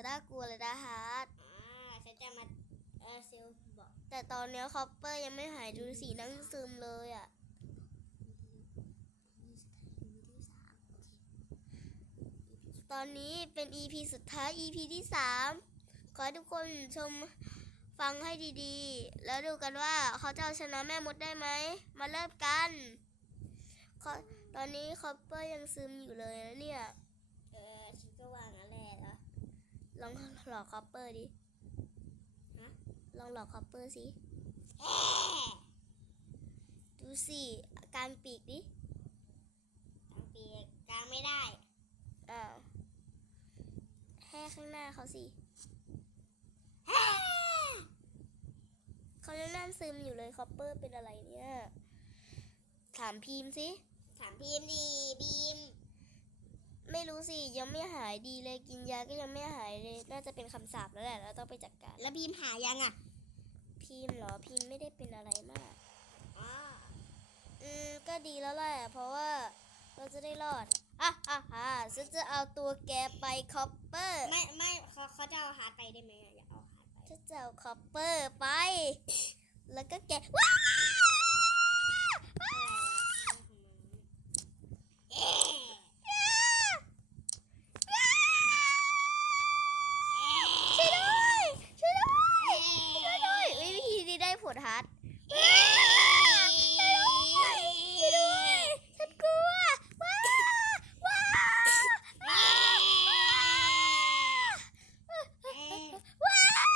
ซะน่ากลัวเลยนะฮาร์ดอ่าฉันจะมาเออเซลล์บอกแต่ตอนเนี้ยคอปเปอร์ยังไม่หายดูสีนั่งซึมเลยอะตอนนี้เป็น EP สุดท้าย EP ที่ 3 ขอให้ทุกคนชมฟังให้ดีๆ แล้วดูกันว่าเขาจะเอาชนะแม่มดได้ไหม มาเริ่มกันเขาตอนนี้คอปเปอร์ยังซึมอยู่เลยนะเนี่ย เออฉันก็วางนั่นแหละแล้ว ลองหลอกคอปเปอร์ดิฮะลองหลอกคอปเปอร์สิแอะดูสิกลางปีกดิทางปีกกลางไม่ได้อ้าวแค่ข้างหน้าเขาสิแอะเขายังนั่งซึมอยู่เลยคอปเปอร์เป็นอะไรเนี่ย ถามพีมสิ ถามพีมดีบีม ไม่รู้สิยังไม่หายดีเลยกินยาก็ยังไม่หายเลย น่าจะเป็นคำสาปแล้วแหละเราต้องไปจัดการแล้วบีมหายังอะ พีมเหรอพีมไม่ได้เป็นอะไรมากอ๋ออืมก็ดีแล้วแหละเพราะว่าเราจะได้รอดอะอะอะฉันจะเอาตัวแกไปคอปเปอร์ไม่ไม่เขาเขาจะเอาฮาร์ดไปได้ไหมอะอย่าเอาฮาร์ดไปฉันจะเอาคอปเปอร์ไป แล้วก็แกว้า เอ๊ะ ช่วยด้วยช่วยด้วย เอ๊ะ ช่วยด้วยอุ๊ยวิธีนี้ได้ผลฮาร์ด เอ๊ะ ช่วยด้วยฉันกลัวว้าวว้าวว้าวว้าว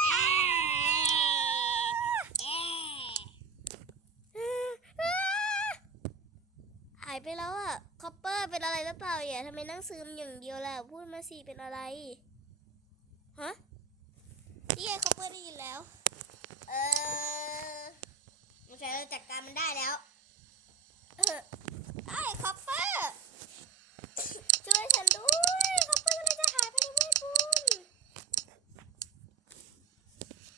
หายไปแล้วอะคอป เป็นอะไรหรือเปล่าอย่าทำไมนั่งซึมอย่างเดียวแหละพูดมาสิเป็นอะไรฮะนี่ไงคอปเปอร์ได้ยินแล้ว เออมันใช้เราจัดการมันได้แล้ว เออไอ้คอปเปอร์ ช่วยฉันด้วยคอปเปอร์กำลังจะหายไปในเวทมนต์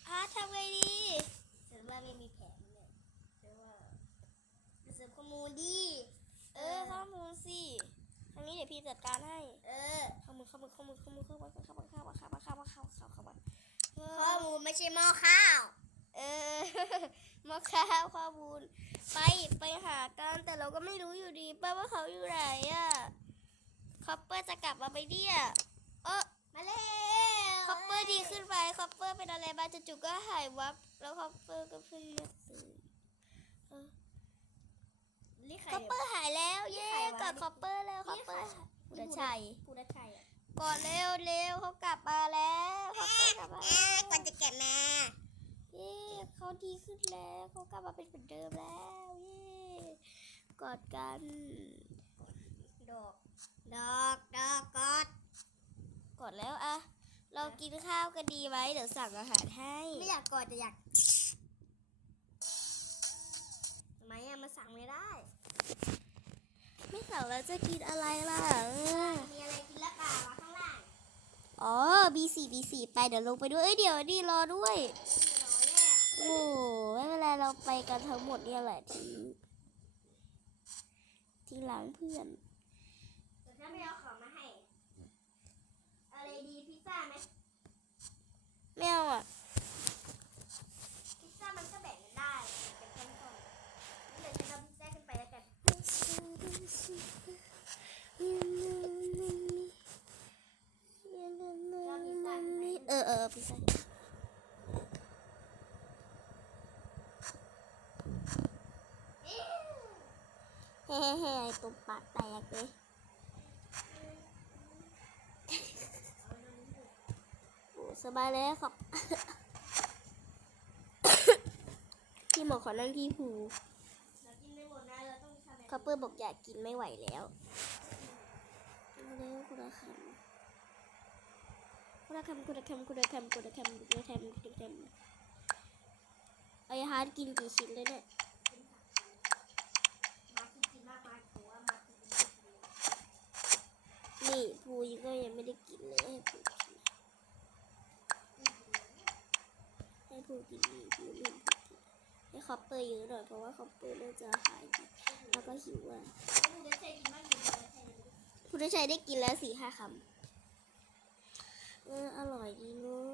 อาร์ตทำไงดี ฉันว่าไม่มีแผนเนี่ยฉันว่าเสิร์ฟข้อมูลดี เออข้อมูลสิทางนี้เดี๋ยว พี่จัดการให้ เออเข้ามือเข้ามือเข้ามือเข้ามือเข้ามือเข้ามือเข้ามือเข้ามือเข้ามือเข้ามือเข้ามือเข้ามือเข้ามือข้อมูลไม่ใช่หม้อข้าว เออมาค้าวข้อมูลไปไปหากันแต่เราก็ไม่รู้อยู่ดีป่ะว่าเขาอยู่ไหนอะคอปเปอร์จะกลับมาไปเนี่ยเออมาเร็วคอปเปอร์ดีขึ้นไปคอปเปอร์เป็นอะไรบ้างจู่ๆก็หายวับแล้วคอปเปอร์ก็เพิ่งมาตื่น นี่ใคร คอปเปอร์หายแล้ว เย้ใครวะ กอดคอปเปอร์แล้วคอปเปอร์นี่ใครกุดชัยกูได้ชัยอะกอดเร็วเร็วเขากลับมาแล้วคอปเปอร์กลับมาเอ๊แล้วะก่อนจะแกะมา เย้เขาดีขึ้นแล้วเขากลับมาเป็นเหมือนเดิมแล้วเย้กอดกันดอกดอกดอกกอดกอดแล้วอะเรากินข้าวกันดีไหมเดี๋ยวสั่งอาหารให้ ไม่อยากกอดแต่อยาก สั่งไม่ได้ ไม่สั่งแล้วจะกินอะไรล่ะเออมีอะไรกินแล้วเปล่าวะข้างล่างอ๋อ B4 B4 ไปเดี๋ยวลงไปด้วยเอ้ยเดี๋ยวดิรอด้วยไม่รอเนี่ยโอ้ไม่เป็นไรเราไปกันทั้งหมดเนี่ยแหละที่ที่หลังเพื่อนแต่ถ้าไม่เอาของมาให้ อะไรดีพิซซ่าไหมไม่เอาอะ พิซซ่ามันก็แบ่งกันได้เป็นก้อนๆงั้นเดี๋ยวฉันเอาพิซซ่าขึ้นไปแล้วกัน เออ เฮ้เฮ้ตุ่มปากแตกเลยโอ้สบายเลยครับ พี่หมอขอนั่งที่ภูเระเราต้องทำอะไรคอปเปอร์บอกอยากกินไม่ไหวแล้วเร็วคุณละคำ คุณละคำคุณละคำคุณละคำคุณละคำคุณละคำคุณละคำไอ้ฮาร์ดกินกี่ชิ้นเลยเนี่ยมากินกินมากมาถือว่ามากินกินกินนี่ภูยังก็ยังไม่ได้กินเลยให้ภูกินให้ภูกินนี่ภูไม่ภูกินให้คอปเปอร์เยอะหน่อยเพราะว่าคอปเปอร์น่าจะหายดีแล้วก็หิวอะเดี๋ยวใช้กินมากกินเลยใช้คุณชัยได้กินแล้วสี่ห้าคำ เอออร่อยดีนู้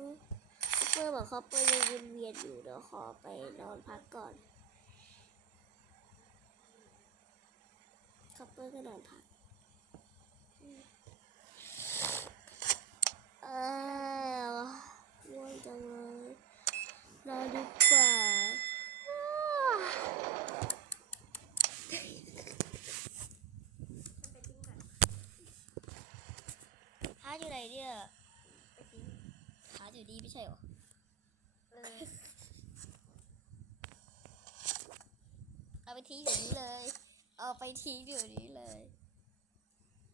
คัพเปอร์บอกคอปเปอร์ยังนเวียนอยู่เดี๋ยวขอไปนอนพักก่อนคัพเปอร์ก็นอนพัก อยู่ดีไม่ใช่เหรอเออเอาไปทิ้งเดี๋ยวนี้เลย เอาไปทิ้งเดี๋ยวนี้เลย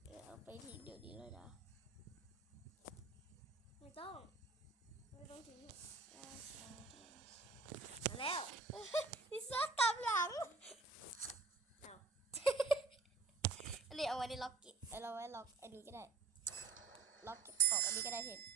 เออเอาไปทิ้งเดี๋ยวนี้เลยนะไม่ต้อง ไม่ต้องทิ้งมาแล้วลิซ่าตามหลังอ้าวอันนี้เอาไว้ในล็อกเก็ตเอาไว้ล็อกอันนี้ก็ได้ ล็อกของอันนี้ก็ได้เห็น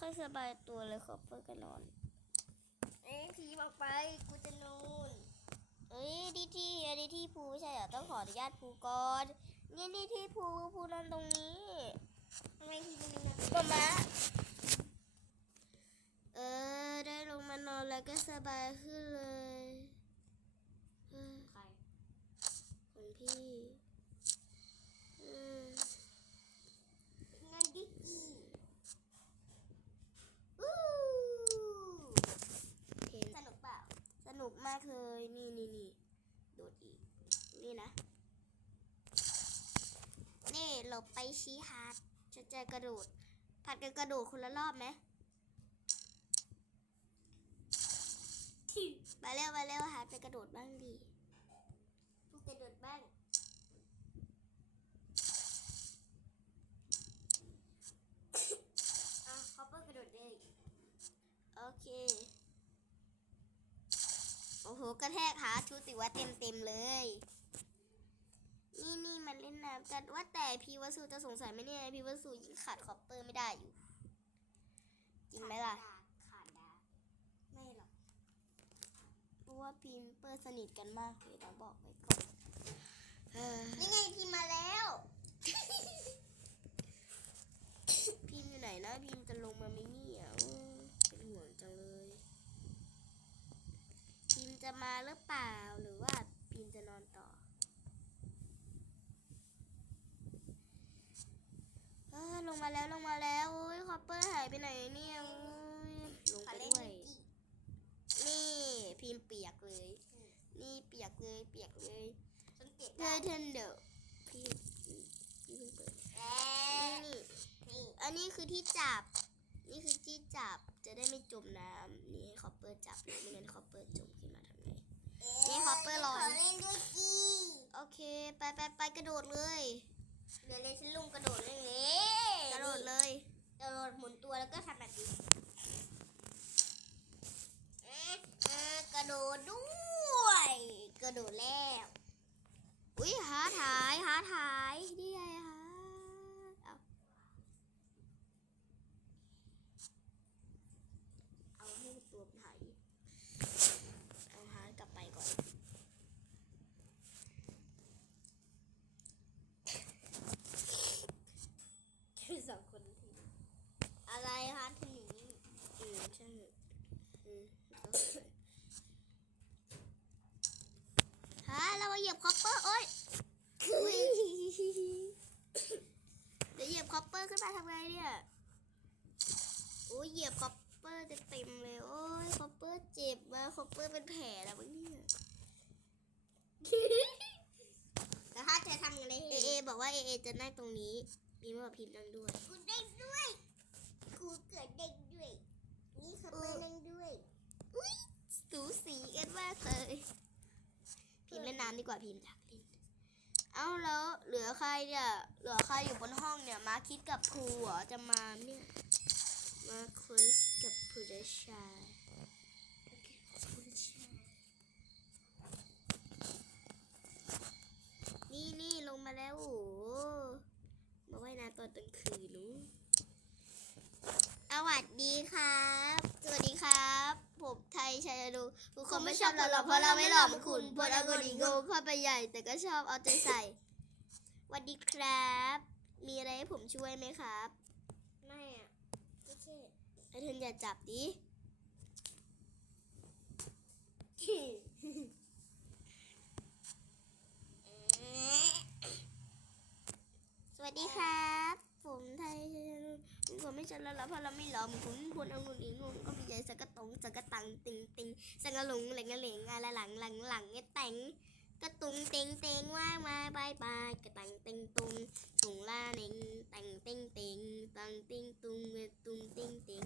ค่อยสบายตัวเลยคอปเปอร์ก็นอน เอ้ยทีบอกไป กูจะนูนเอ้ยดีที่อันนี้ที่ภูไม่ใช่เหรอต้องขออนุญาตภูก่อนนี่นี่ที่ภูภูนอนตรงนี้ทำไมทีมันนะมามาเออได้ลงมานอนแล้วก็สบายขึ้นเลยเออใครของพี่อืม งานดิกกี้ อู้เห็น สนุกเปล่า สนุกมากเลย นี่นี่นี่โดดอีก นี่นะ นี่หลบไป ชี้ฮาร์ดจะเจอกระโดดผัดกันกระโดดคนละรอบไหมมาเร็วมาเร็วฮาร์ดไปกระโดดบ้างดีกูกระโดดบ้าง อะคอปเปอร์กระโดดได้อีกโอเค โอ้โห กระแทกหาชุดติว่าเต็มเต็มๆเลย นี่นี่มันเล่นน้ำกันว่าแต่พีวสุจะสงสัยไหมเนี่ยพีวสุยิงขาดคอปเปอร์ไม่ได้อยู่ จริงไหมล่ะ ขาดดาไม่หรอกเพราะว่าพิมพ์เปอร์สนิทกันมากเลยต้องบอกไว้ก่อนเออนี่ไงทีมาแล้ว พิมพ์อยู่ไหนนะพิมพ์จะลงมาไหมเนี่ยอืมเป็นห่วงจังเลย พิมพ์จะมาหรือเปล่า หรือว่าพิมพ์จะนอนต่อเออลงมาแล้วลงมาแล้วโอ้ยคอปเปอร์หาย ไปไหนเนี่ยลงไปด้วยนี่พิมพ์เปียกเลย นี่เปียกเลยเปียกเลยฉันเก็บเธอเทนเดอร์พี่พี่เพิ่งเปิดนี่นี่อันนี้คือที่จับ นี่คือที่จับจะได้ไม่จมน้ำนี่ให้คอปเปอร์จับไม่งั้นคอปเปอร์จมขึ้นมาทำไงนี่คอปเปอร์ลอยขอเล่นด้วยกี้โอเค ไปไปไปกระโดดเลย เดี๋ยวเลยฉันลุงกระโดดเลยเลยกระโดดเลย กระโดดหมุนตัวแล้วก็ทำแบบนี้กระโดดด้วย กระโดดแล้ว อุ้ยหาถ่ายหาถ่ายนี่ไงฮะเอาเอาให้ตัวมันถ่ายดิเอาฮาร์ดกลับไปก่อน คือสองคนทีอะไรคะทีนี้ อืมใช่อืมฮะเรามาเหยีย บคอปเปอร์โอ๊ยอุ๊ยเดี๋ยวเหยียบคอปเปอร์ขึ้นมาทำไงเนี่ยโอ้ยเหยียบคอปเปอร์จะเต็มเลยโอ้ยคอปเปอร์เจ็บมากคอปเปอร์เป็นแผลแล้วมั้งเนี่ยแล้วถ้าเธอทำอะไรเอเอบอกว่าเอเอจะนั่งตรงนี้พิมพ์บอกพิมพ์นั่งด้วยกูได้ด้วยกูเกิดได้ด้วยนี่เขาเปิดนั่งด้วยอุ้ยสูสีกันมากเลย พิมพ์เล่นน้ำดีกว่าพิมพ์อยากเล่นเอาแล้วเหลือใครเนี่ยเหลือใครอยู่บนห้องเนี่ยมาคิดกับครูเหรอจะมาเนี่ยมาคุสกับผู้ชายโอเชายนี่นี่ลงมาแล้วโอ้มาว่ายน้ำตอนกลางคืนนู้นสวัสดีครับ สวัสดีครับ ผมไทยชัยดูคุณคงไม่ชอบเราหรอกเพราะเราไม่หล่อเหมือนคุณพวกเราคนอีโง่เข้าไปใหญ่ แต่ก็ชอบเอาใจใส่สวัสดีครับ มีอะไรให้ผมช่วยไหมครับ ไม่อะไม่ใช่ไอเทนอย่าจับดิสวัสดีครับ ผมไทย ทุกคนไม่ฉันแล้วละเพราะเราไม่หลอมคุณควรเอาหนุณอีงงก็มีใหญ่สกระตงสกตังติงติงสังกะหลงแหลงเหลงอะไรหลังหลังหลังเงี้แต่งกระตุงเต็งเต็งว่ามาบายบายกระตังเต็งตุงตุงล่าเน่งแต่งเต็งเต็งตังเต็งตุงเวตุงเต็งเต็ง